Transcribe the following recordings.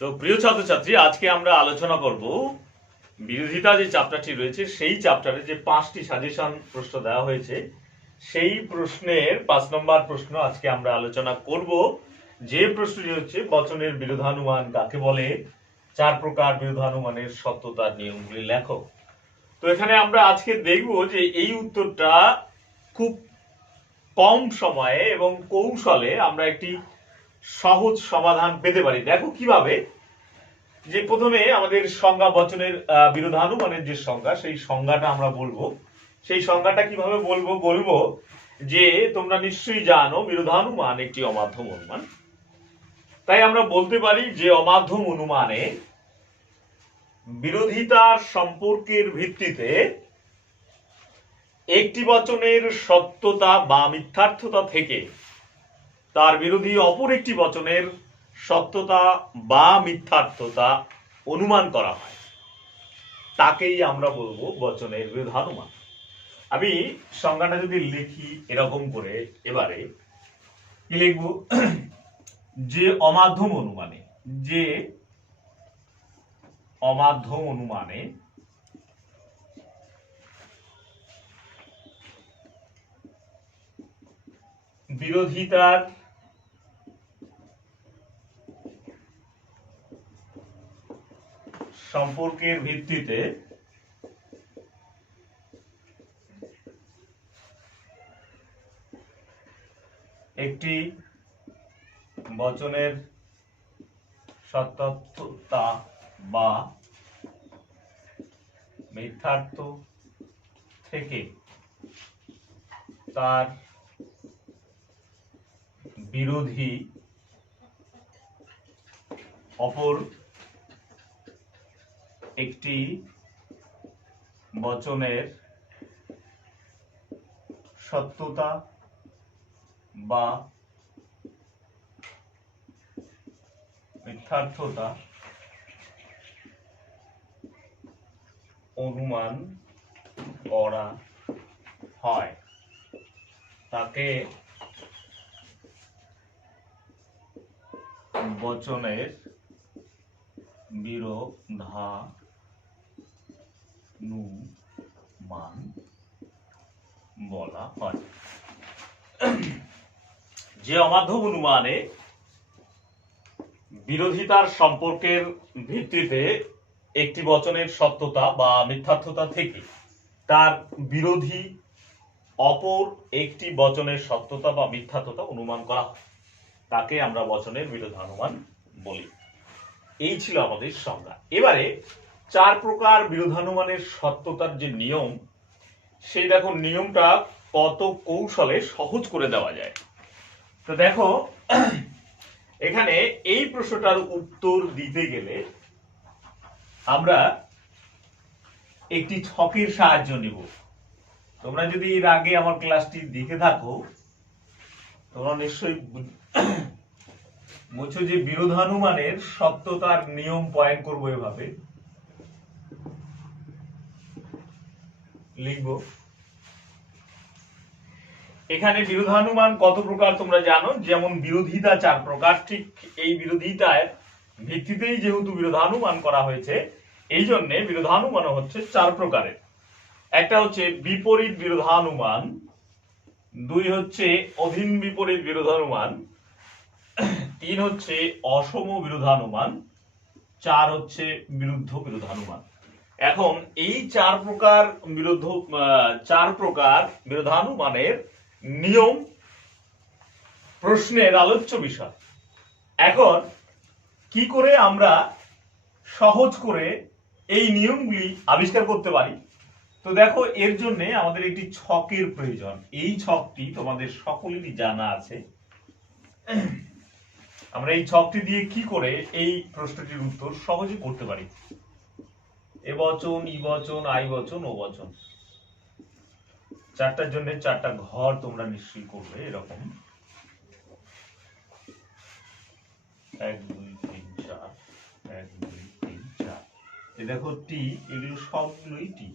তো প্রিয় ছাত্রছাত্রী, আজকে আমরা আলোচনা করব বিরোধিতা যে চ্যাপ্টারটি রয়েছে সেই চ্যাপ্টারে যে 5টি সাজেশন প্রশ্ন দেওয়া হয়েছে সেই প্রশ্নের 5 নম্বর প্রশ্ন আজকে আমরা আলোচনা করব। যে প্রশ্নটি হচ্ছে বচনের বিরোধানুমান কাকে বলে, 4 প্রকার বিরোধানুমানের সত্যতার নিয়মগুলি লেখো। তো এখানে আমরা আজকে দেখব যে এই উত্তরটা খুব কম সময়ে এবং কৌশলে আমরা একটি সহজ সমাধান পেতে পারি। দেখো কিভাবে, যে প্রথমে আমাদের সংজ্ঞা বচনের বিরোধানুমানের যে সংজ্ঞা সেই সংজ্ঞাটা আমরা বলবো। সেই সংজ্ঞাটা কিভাবে বলবো যে তোমরা নিশ্চয়ই জানো বিরোধানুমান একটি অমাধ্যম অনুমান। তাই আমরা বলতে পারি যে অমাধ্যম অনুমানে বিরোধিতার সম্পর্কের ভিত্তিতে একটি বচনের সত্যতা বা মিথ্যার্থতা থেকে তার বিরোধী অপর একটি বচনের সত্যতা বা মিথ্যার্থতা অনুমান করা হয়, তাকেই আমরা বলবো বচনের বিরোধানুমান। আমি সংজ্ঞাটা যদি লিখি এরকম করে, এবারে কি লিখবো, যে অমাধ্যম অনুমানে বিরোধিতার সম্পর্কের ভিত্তিতে একটি বচনের সত্যতা বা মিথ্যার্থ থেকে তার বিরোধী অপর একটি বচনের সত্যতা বা মিথ্যার্থতা অনুমান করা হয়, তাকে বচনের বিরোধানুমান বলা হয়। যে অমাধ্যম অনুমানে বিরোধিতার সম্পর্কের ভিত্তিতে একটি বচনের সত্যতা বা মিথ্যার্থতা থেকে তার বিরোধী অপর একটি বচনের সত্যতা বা মিথ্যার্থতা অনুমান করা হয়, তাকে আমরা বচনের বিরোধানুমান বলি। এই ছিল আমাদের সংজ্ঞা। এবারে 4 প্রকার বিরোধানুমানের সত্যতার যে নিয়ম, সেই দেখো নিয়মটা কত কৌশলে সহজ করে দেওয়া যায়। তো দেখো এখানে এই প্রশ্নটার উত্তর দিতে গেলে আমরা একটি ছকের সাহায্য নিব। তোমরা যদি এর আগে আমার ক্লাসটি দেখে থাকো তোমরা নিশ্চয়ই বুঝছো যে বিরোধানুমানের সত্যতার নিয়ম পয়েন্ট করব এভাবে লিখব। এখানে বিরোধানুমান কত প্রকার তোমরা জানো, যেমন বিরোধিতা 4 প্রকার। ঠিক এই বিরোধিতার ভিত্তিতেই যেহেতু বিরোধানুমান করা হয়েছে, এই জন্য বিরোধানুমান হচ্ছে 4 প্রকারের। একটা হচ্ছে বিপরীত বিরোধানুমান, 2 হচ্ছে অভিন্ন বিপরীত বিরোধানুমান, 3 হচ্ছে অসম বিরোধানুমান, 4 হচ্ছে বিরুদ্ধ বিরোধানুমান। এখন এই 4 প্রকার বিরোধানুমানের নিয়ম প্রশ্নের আলোচ্য বিষয়। এখন কি করে আমরা সহজ করে এই নিয়মগুলি আবিষ্কার করতে পারি? তো দেখো, এর জন্য আমাদের একটি ছকের প্রয়োজন। এই ছকটি তোমাদের সকলেরই জানা আছে। আমরা এই ছকটি দিয়ে কি করে এই প্রশ্নটির উত্তর সহজে করতে পারি। এ বচন, ই বচন, আই বচন, ও বচন, 4টার জন্য 4টা ঘর তোমরা নিশ্চয়ই করবে এরকম 1 2 3 4 1 2 3 4। এই দেখো টি, এগুলো সবগুলোই টি।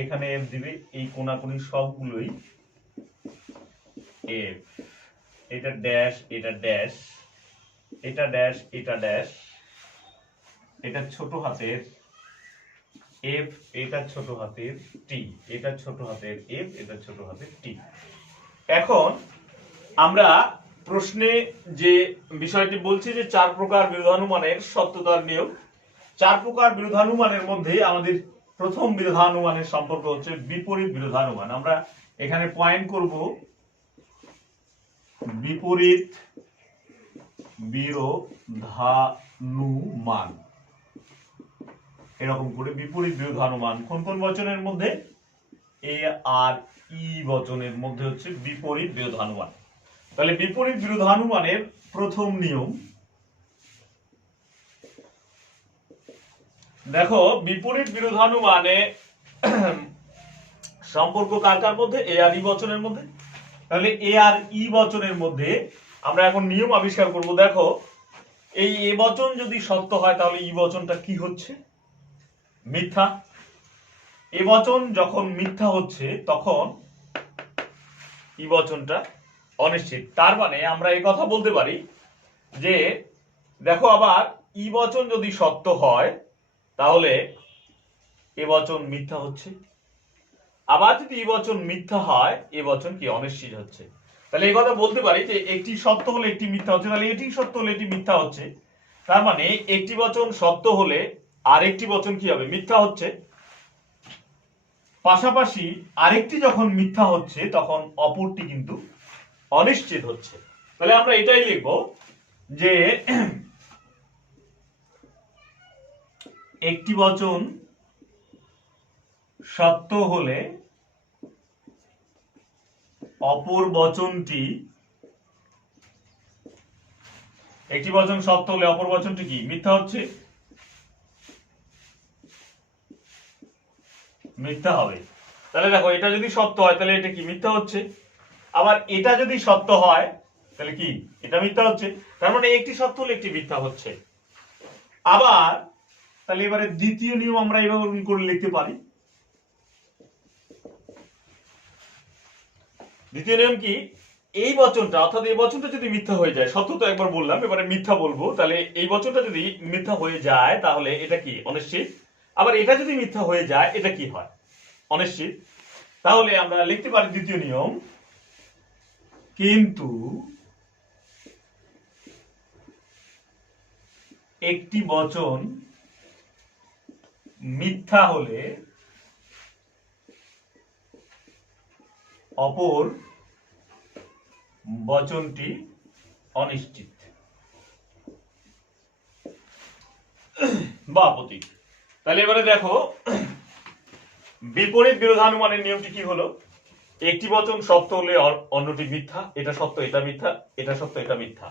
এখানে এফ দিবে, এই কোনাকুনি সবগুলোই এফ। এটা ড্যাশ, এটা ড্যাশ, এটা ড্যাশ, এটা ড্যাশ, এটা ছোট হাতের এফ, এটা ছোট হাতের টি, এটা ছোট হাতের এফ, এটা ছোট হাতের টি। এখন আমরা প্রশ্নে যে বিষয়টি বলছি যে 4 প্রকার বিরোধানুমানের সত্যতার নিয়ম। 4 প্রকার বিরোধানুমানের মধ্যে আমাদের প্রথম বিরোধানুমানের সম্পর্ক হচ্ছে বিপরীত বিরোধানুমান। আমরা এখানে পয়েন্ট করব বিপরীত বিরোধানুমান, এরকম করে বিপরীত বিরোধানুমান কোন কোন বচনের মধ্যে? এ আর ই বচনের মধ্যে হচ্ছে বিপরীত বিরোধানুমান। তাহলে বিপরীত বিরোধানুমানের প্রথম নিয়ম দেখো, বিপরীত বিরোধানুমানে সম্পর্ক কার কার মধ্যে? এ আর ই বচনের মধ্যে। তাহলে এ আর ই বচনের মধ্যে আমরা এখন নিয়ম আবিষ্কার করব। দেখো, এই এ বচন যদি সত্য হয় তাহলে ই বচনটা কি হচ্ছে? মিথ্যা। এ বচন যখন মিথ্যা হচ্ছে তখন ই বচনটা অনিশ্চিত। তার মানে আমরা এই কথা বলতে পারি যে দেখো, আবার ই বচন যদি সত্য হয় তাহলে এ বচন মিথ্যা হচ্ছে, আবার যদি ই বচন মিথ্যা হয় এ বচন কি? অনিশ্চিত হচ্ছে। তাহলে এই কথা বলতে পারি যে একটি সত্য হলে একটি মিথ্যা হচ্ছে, তাহলে এটি সত্য হলে এটি মিথ্যা হচ্ছে। তার মানে একটি বচন সত্য হলে আরেকটি বচন কি হবে? মিথ্যা হচ্ছে। পাশাপাশি আরেকটি যখন মিথ্যা হচ্ছে তখন অপরটি কিন্তু অনিশ্চিত হচ্ছে। তাহলে আমরা এটাই লিখব যে একটি বচন সত্য হলে অপর বচনটি, একটি বচন সত্য হলে অপর বচনটি কি? মিথ্যা হচ্ছে, মিথ্যা হবে। তাহলে দেখো, এটা যদি সত্য হয় তাহলে এটা কি? মিথ্যা হচ্ছে। আবার এটা যদি সত্য হয় তাহলে কি? এটা মিথ্যা হচ্ছে। তার মানে একটি সত্য হলে একটি মিথ্যা হচ্ছে। আবার তাহলে এবারে দ্বিতীয় নিয়ম আমরা এইভাবে করে লিখতে পারি। দ্বিতীয় নিয়ম কি? এই বচনটা অর্থাৎ এই বচনটা যদি মিথ্যা হয়ে যায়, সত্য তো একবার বললাম, এবারে মিথ্যা বলবো, তাহলে এই বচনটা যদি মিথ্যা হয়ে যায় তাহলে এটা কি? অনিশ্চিত। আবার এটা যদি মিথ্যা হয়ে যায় এটা কি হয়? অনিশ্চিত। তাহলে আমরা লিখতে পারি দ্বিতীয় নিয়ম, কিন্তু একটি বচন মিথ্যা হলে অপর বচনটি অনিশ্চিত বা প্রতীক। তাহলে এবারে দেখো, বিপরীত বিরোধানুমানের নিয়মটি কি হলো? একটি বচন সত্য হলে অন্যটি মিথ্যা, এটা সত্য এটা মিথ্যা, এটা সত্য এটা মিথ্যা।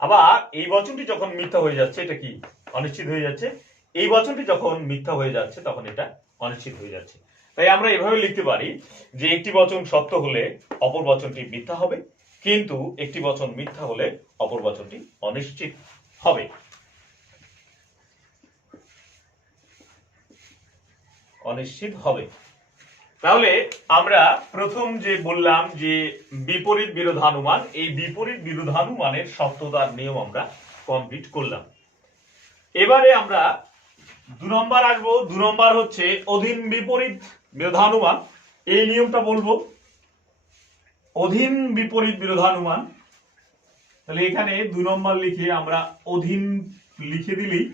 আবার এই বচনটি যখন মিথ্যা হয়ে যাচ্ছে এটা কি? অনিশ্চিত হয়ে যাচ্ছে। এই বচনটি যখন মিথ্যা হয়ে যাচ্ছে তখন এটা অনিশ্চিত হয়ে যাচ্ছে। তাই আমরা এভাবে লিখতে পারি যে একটি বচন সত্য হলে অপর বচনটি মিথ্যা হবে, কিন্তু একটি বচন মিথ্যা হলে অপর বচনটি অনিশ্চিত হবে। অনিশ্চিত হবে। তাহলে আমরা প্রথম যে বললাম যে বিপরীত বিরোধানুমান, এই বিপরীত বিরোধানুমানের সত্যতার নিয়ম আমরা কমপ্লিট করলাম। এবারে আমরা 2 নম্বর আসবো। 2 নম্বর হচ্ছে অধীন বিপরীত বিরোধানুমান। এই নিয়মটা বলবো, অধীন বিপরীত বিরোধানুমান। তাহলে এখানে 2 নম্বর লিখে আমরা অধীন লিখে দিলেই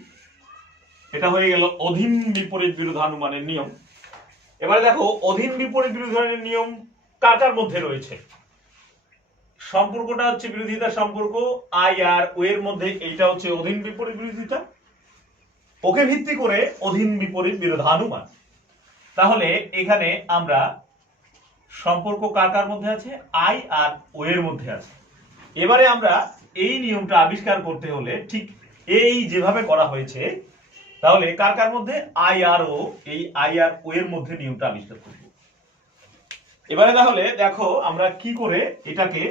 এটা হয়ে গেল অধীন বিপরীত বিরোধানুমানের নিয়ম। এবারে দেখো, অধীন বিপরীত বিরোধানুমানের নিয়ম কার কার মধ্যে রয়েছে? সম্পর্কটা হচ্ছে বিরোধিতা সম্পর্ক আই আর ও এর মধ্যে। এইটা হচ্ছে অধীন বিপরীত বিরোধিতা, ওকে ভিত্তি করে অধীন বিপরীত বিরোধানুমান। তাহলে এখানে আমরা সম্পর্ক কার কার মধ্যে আছে? আই আর ও এর মধ্যে আছে। এবারে আমরা এই নিয়মটা আবিষ্কার করতে হলে ঠিক এই যেভাবে করা হয়েছে, তাহলে কার কার মধ্যে? আই আর ও, এই আই আর ও এর মধ্যে নিয়মটা আবিষ্কার করব। এবারে তাহলে দেখো আমরা কি করে এটাকে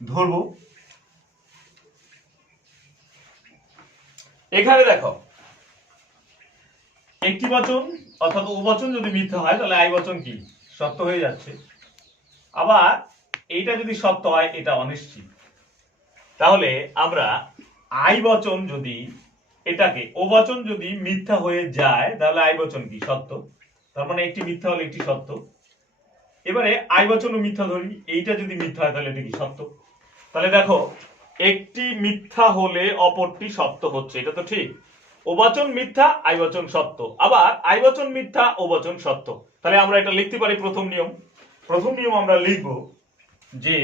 ধরবো। এখানে দেখো, একটি বচন অর্থাৎ ও বচন যদি মিথ্যা হয় তাহলে আই বচন কি? সত্য হয়ে যাচ্ছে। আবার এইটা যদি সত্য হয় এটা অনিশ্চিত। তাহলে আমরা আই বচন যদি এটাকে ও বচন যদি মিথ্যা হয়ে যায় তাহলে আই বচন কি সত্য, তার মানে একটি মিথ্যা হলে একটি সত্য। এবারে আই বচনও মিথ্যা ধরি, এইটা যদি মিথ্যা হয় তাহলে এটা কি সত্য। তাহলে দেখো একটি মিথ্যা হলে অপরটি সত্য হচ্ছে, এটা তো ঠিক। ও বচন মিথ্যা, আই বচন সত্য, আবার আই বচন মিথ্যা, ও বচন সত্য। তাহলে আমরা এটা লিখতে পারি প্রথম নিয়ম। প্রথম নিয়ম আমরা লিখব যে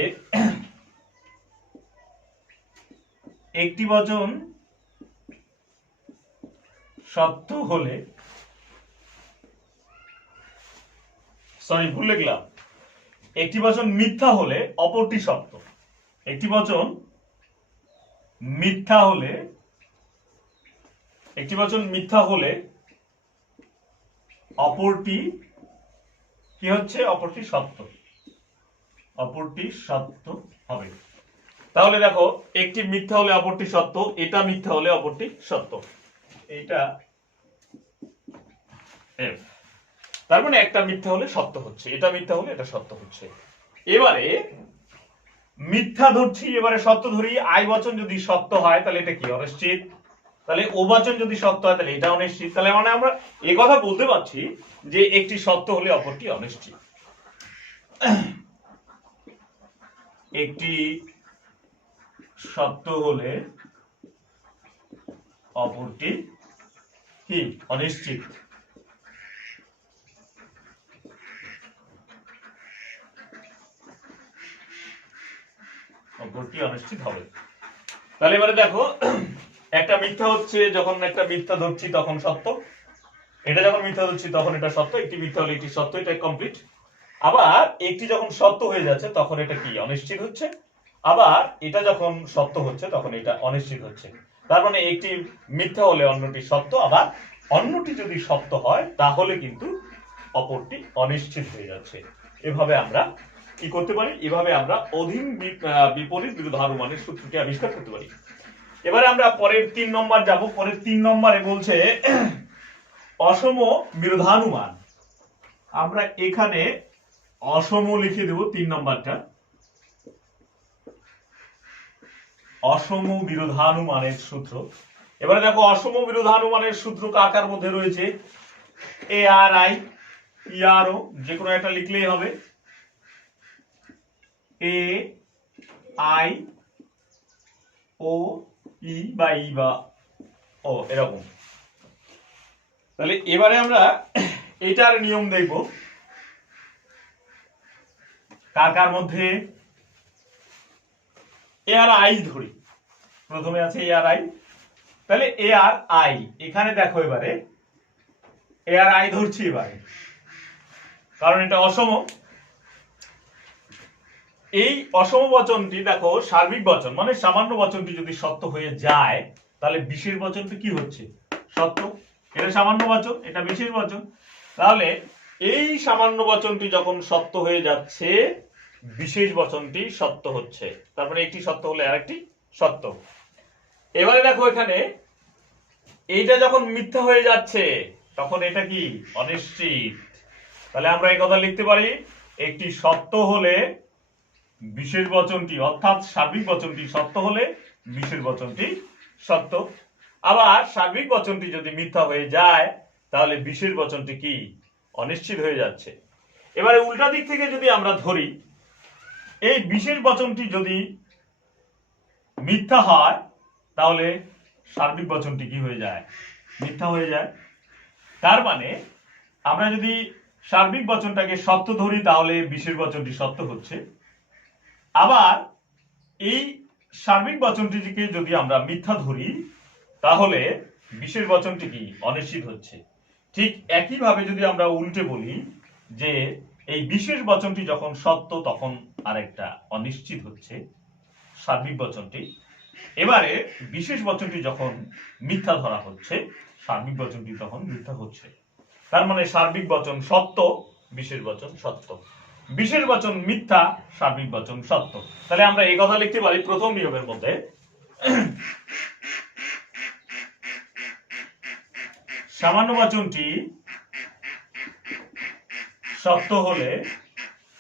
একটি বচন সত্য হলে, সরি ভুল লিখলাম, একটি বচন মিথ্যা হলে অপরটি সত্য। একটি বচন মিথ্যা হলে, একটি বচন মিথ্যা হলে অপরটি কি হচ্ছে, অপরটি সত্য, অপরটি সত্য হবে। তাহলে দেখো একটি মিথ্যা হলে অপরটি সত্য, এটা মিথ্যা হলে অপরটি সত্য, এটা এফ। তার মানে একটা মিথ্যা হলে সত্য হচ্ছে, এটা মিথ্যা হলে এটা সত্য হচ্ছে। এবারে মিথ্যা ধরছি, এবারে সত্য ধরি। আই বচন যদি সত্য হয় তাহলে এটা কি অনিশ্চিত, তাহলে ও বচন যদি সত্য হয় তাহলে এটা অনিশ্চিত। তাহলে মানে আমরা এই কথা বলতে পারছি যে একটি সত্য হলে অপরটি অনিশ্চিত। একটি সত্য হলে অপরটি কি অনিশ্চিত। অপরটি অনিশ্চিত হবে। তাহলে এবারে দেখো একটা মিথ্যা হচ্ছে, যখন একটা মিথ্যা ধরছি তখন সত্য, এটা যখন মিথ্যা ধরছি তখন এটা সত্য, একটি মিথ্যা হলে এটি সত্য, এটা কমপ্লিট। আবার একটি যখন সত্য হয়ে যাচ্ছে তখন এটা কি অনিশ্চিত হচ্ছে, আবার এটা যখন সত্য হচ্ছে তখন এটা অনিশ্চিত হচ্ছে। তার মানে একটি মিথ্যা হলে অন্যটি সত্য, আবার অন্যটি যদি সত্য হয় তাহলে কিন্তু অপরটি অনিশ্চিত হয়ে যাচ্ছে। এভাবে আমরা কি করতে পারি, এভাবে আমরা অধীন বিপরীত বিরোধানুমানের সূত্রটি আবিষ্কার করতে পারি। এবারে আমরা পরের 3 নম্বর যাব। পরের 3 নম্বরে বলছে অসম বিরোধানুমান। আমরা এখানে অসম লিখে দেব 3 নম্বরটা। অসম বিরোধানুমানের সূত্র। এবারে দেখো অসম বিরোধানুমানের সূত্র কার কার মধ্যে রয়েছে, এ আর আই, ই আর ও, যে কোনো একটা লিখলেই হবে। এ আই ও ই বা ও এরকম। তাহলে এবারে আমরা এটার নিয়ম দেখব কার কার মধ্যে। এ আর আই ধরি, প্রথমে আছে এ আর আই। তাহলে এ আর আই, এখানে দেখো এবারে এ আর আই ধরছি এবারে, কারণ এটা অসম। এই অসম বচনটি দেখো সার্বিক বচন, মানে সামান্য বচনটি যদি সত্য হয়ে যায় তাহলে বিশেষ বচনটি কি হচ্ছে, সত্য। এটা সামান্য বচন, এটা বিশেষ বচন। তাহলে এই সামান্য বচনটি যখন সত্য হয়ে যাচ্ছে বিশেষ বচনটি সত্য হচ্ছে, তার মানে একটি সত্য হলে আরেকটি সত্য। এবারে দেখো এখানে এইটা যখন মিথ্যা হয়ে যাচ্ছে তখন এটা কি অনিশ্চিত। তাহলে আমরা এই কথা লিখতে পারি, একটি সত্য হলে বিশেষ বচনটি অর্থাৎ সার্বিক বচনটি সত্য হলে বিশেষ বচনটি সত্য। আবার সার্বিক বচনটি যদি মিথ্যা হয়ে যায় তাহলে বিশেষ বচনটি কি অনিশ্চিত হয়ে যাচ্ছে। এবারে উল্টা দিক থেকে যদি আমরা ধরি, এই বিশেষ বচনটি যদি মিথ্যা হয় তাহলে সার্বিক বচনটি কি হয়ে যায়, মিথ্যা হয়ে যায়। তার মানে আমরা যদি সার্বিক বচনটাকে সত্য ধরি তাহলে বিশেষ বচনটি সত্য হচ্ছে, আবার এই সার্বিক বচনটিকে যদি আমরা মিথ্যা ধরি তাহলে বিশেষ বচনটি কি অনিশ্চিত হচ্ছে। ঠিক একইভাবে যদি আমরা উল্টে বলি যে এই বিশেষ বচনটি যখন সত্য তখন আরেকটা অনিশ্চিত হচ্ছে, সার্বিক বচনটি। এবারে বিশেষ বচনটি যখন মিথ্যা ধরা হচ্ছে সার্বিক বচনটি তখন মিথ্যা হচ্ছে। তার মানে সার্বিক বচন সত্য, বিশেষ বচন সত্য, বিশেষ বচন মিথ্যা, সার্বিক বচন সত্য। তাহলে আমরা এই কথা লিখতে পারি প্রথম নিয়মের মধ্যে, সামান্য বচনটি সত্য হলে,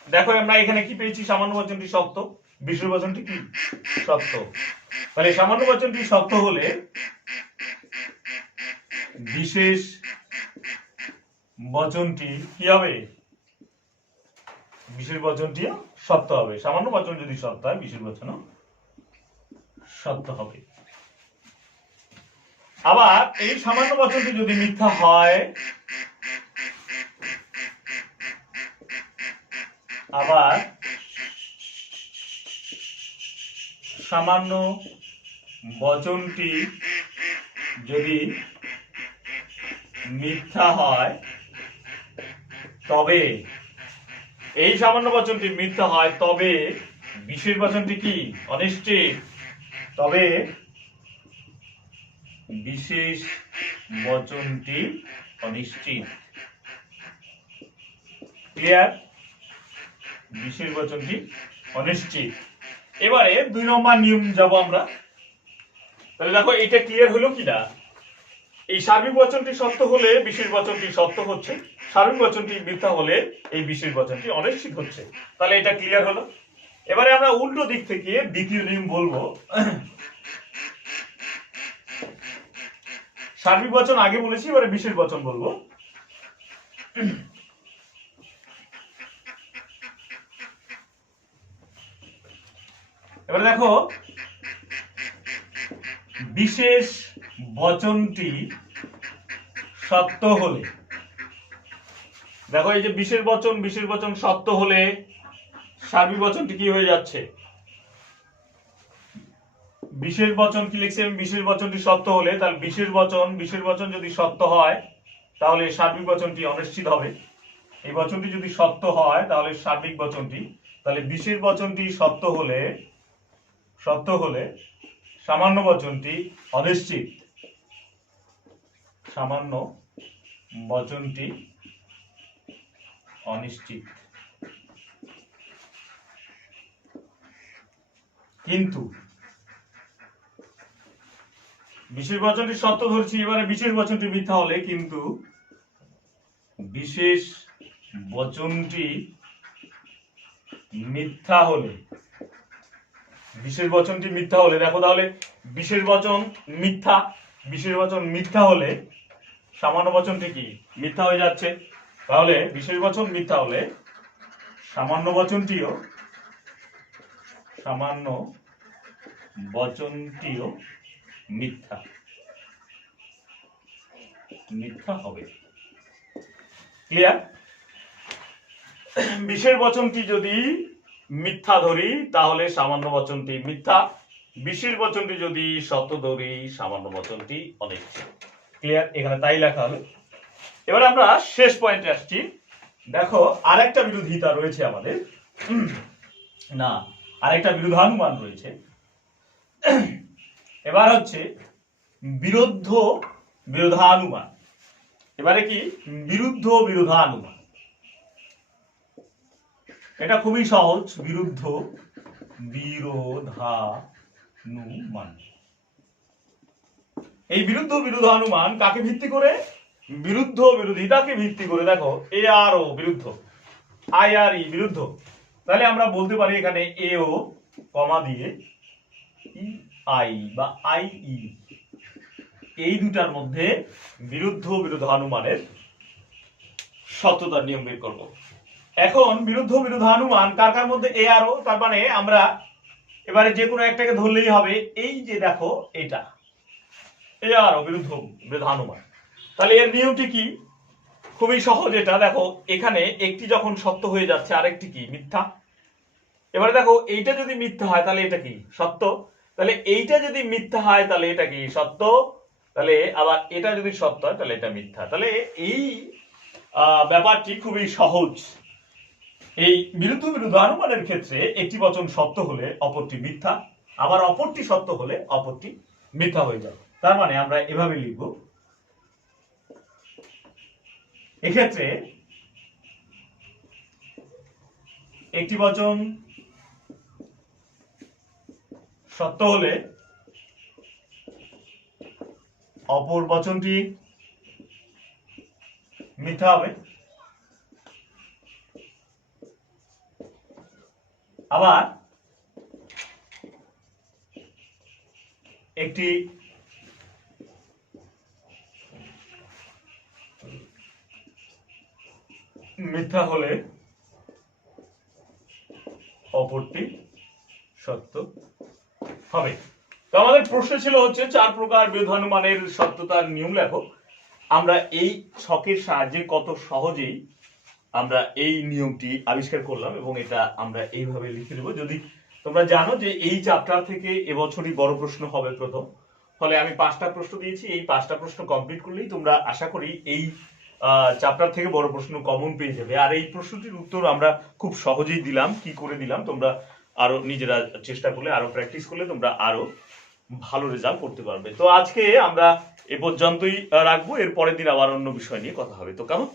দেখো আমরা এখানে কি পেয়েছি, সামান্য বচনটি সত্য, বিশেষ বচনটি কি সত্য। তাহলে সামান্য বচনটি সত্য হলে বিশেষ বচনটি কি হবে? বিশেষ বচনটিও সত্য হবে। সামান্য বচন যদি সত্য হয়, বিশেষ বচনও সত্য হবে। আবার এই সামান্য বচনটি যদি মিথ্যা হয়, আবার সামান্য বচনটি যদি মিথ্যা হয়, তবে এই সামান্য বচনটি মিথ্যা হয়, তবে বিশেষ বচনটি কি? অনিশ্চিত। তবে বিশেষ বচনটি অনিশ্চিত। ক্লিয়ার? বিশেষ বচনটি অনিশ্চিত। এবারে 2 নম্বর নিয়ম যাব আমরা। তাহলে দেখো এটা ক্লিয়ার হলো কিনা? এই সার্বিক বচনটি সত্য হলে বিশেষ বচনটি সত্য হচ্ছে, সার্বিক বচনটি মিথ্যা হলে এই বিশেষ বচনটি অনিশ্চিত হচ্ছে। তাহলে এটা ক্লিয়ার হলো। এবারে আমরা উল্টো দিক থেকে দ্বিতীয় নিয়ম বলবো। সার্বিক বচন আগে বলেছি, এবারে বিশেষ বচন বলবো। এবারে দেখো বিশেষ বচনটি সত্য হলে, দেখো এই যে বিশেষ বচন সত্য হলে সার্বিক বচনটি কি হয়ে যাচ্ছে? বিশেষ বচন কি লিখছি আমি? বিশেষ বচনটি সত্য হলে, তাহলে বিশেষ বচন যদি সত্য হয় তাহলে সার্বিক বচনটি অনিশ্চিত হবে। এই বচনটি যদি সত্য হয় তাহলে সার্বিক বচনটি, তাহলে বিশেষ বচনটি সত্য হলে সামান্য বচনটি অনিশ্চিত। সামান্য বচনটি অনিশ্চিত। কিন্তু বিশেষ বচনটি সত্য ধরছি, এবারে বিশেষ বচনটি মিথ্যা হলে, কিন্তু বিশেষ বচনটি মিথ্যা হলে, বিশেষ বচনটি মিথ্যা হলে, দেখো তাহলে বিশেষ বচন মিথ্যা হলে সামান্য বচনটি কি? মিথ্যা হয়ে যাচ্ছে। তাহলে বিশেষ বচন মিথ্যা হলে সামান্য বচনটিও মিথ্যা হবে। ক্লিয়ার? বিশেষ বচনটি যদি মিথ্যা ধরি তাহলে সামান্য বচনটি মিথ্যা, বিশেষ বচনটি যদি সত্য ধরি সামান্য বচনটি অনিশ্চিত। ক্লিয়ার? এখানে তাই লেখা হলো। এবার আমরা শেষ পয়েন্টে আসছি। দেখো আরেকটা বিরোধিতা রয়েছে আমাদের, না আরেকটা বিরোধানুমান রয়েছে। এবার হচ্ছে বিরোধানুমান। এবারে কি? বিরোধানুমান। এটা খুবই সহজ। বিরোধানুমান। এই বিরোধানুমান কাকে ভিত্তি করে? বিরোধিতাকে ভিত্তি করে। দেখো ARO বিরুদ্ধ, IRE বিরুদ্ধ। তাহলে আমরা বলতে পারি এখানে AO কমা দিয়ে EI বা IE, এই দুটার মধ্যে বিরোধানুমানের সত্যতার নিয়ম বের করব। এখন বিরোধানুমান কার কার মধ্যে? ARO। তার মানে আমরা এবারে যে কোনো একটাকে ধরলেই হবে। এই যে দেখো এটা ARO বিরোধানুমান। তাহলে এর নিয়মটি কি? খুবই সহজ। এটা দেখো এখানে একটি যখন সত্য হয়ে যাচ্ছে আরেকটি কি? মিথ্যা। এবারে দেখো এইটা যদি মিথ্যা হয় তাহলে এটা কি? সত্য। তাহলে এইটা যদি মিথ্যা হয় তাহলে এটা কি? সত্য। তাহলে আবার এটা যদি সত্য হয় তাহলে এটা মিথ্যা। তাহলে এই ব্যাপারটি খুবই সহজ। এই বিরোধানুমানের ক্ষেত্রে একটি বচন সত্য হলে অপরটি মিথ্যা, আবার অপরটি সত্য হলে অপরটি মিথ্যা হয়ে যায়। তার মানে আমরা এভাবে লিখব, এক্ষেত্রে একটি বচন সত্য হলে অপর বচনটি মিথ্যা হবে, আবার একটি মিথ্যা হলে অপরটি সত্য হবে। তো আমাদের প্রশ্ন ছিল হচ্ছে 4 প্রকার বিরোধানুমানের সত্যতার নিয়ম লেখো। আমরা এই ছকের সাহায্যে কত সহজেই আমরা এই নিয়মটি আবিষ্কার করলাম এবং এটা আমরা এইভাবে লিখে দেব। যদি তোমরা জানো যে এই চ্যাপ্টার থেকে এবছরই বড় প্রশ্ন হবে প্রথম, ফলে আমি 5টা প্রশ্ন দিয়েছি, এই 5টা প্রশ্ন কমপ্লিট করলেই তোমরা আশা করি এই চ্যাপ্টার থেকে বড় প্রশ্ন কমন পেয়ে যাবে। আর এই প্রশ্নটির উত্তর আমরা খুব সহজেই দিলাম। কি করে দিলাম তোমরা আরো নিজেরা চেষ্টা করলে, আরো প্র্যাকটিস করলে তোমরা আরো ভালো রেজাল্ট করতে পারবে। তো আজকে আমরা এ পর্যন্তই রাখবো, এর পরের দিন আবার অন্য বিষয় নিয়ে কথা হবে। তো কেমন?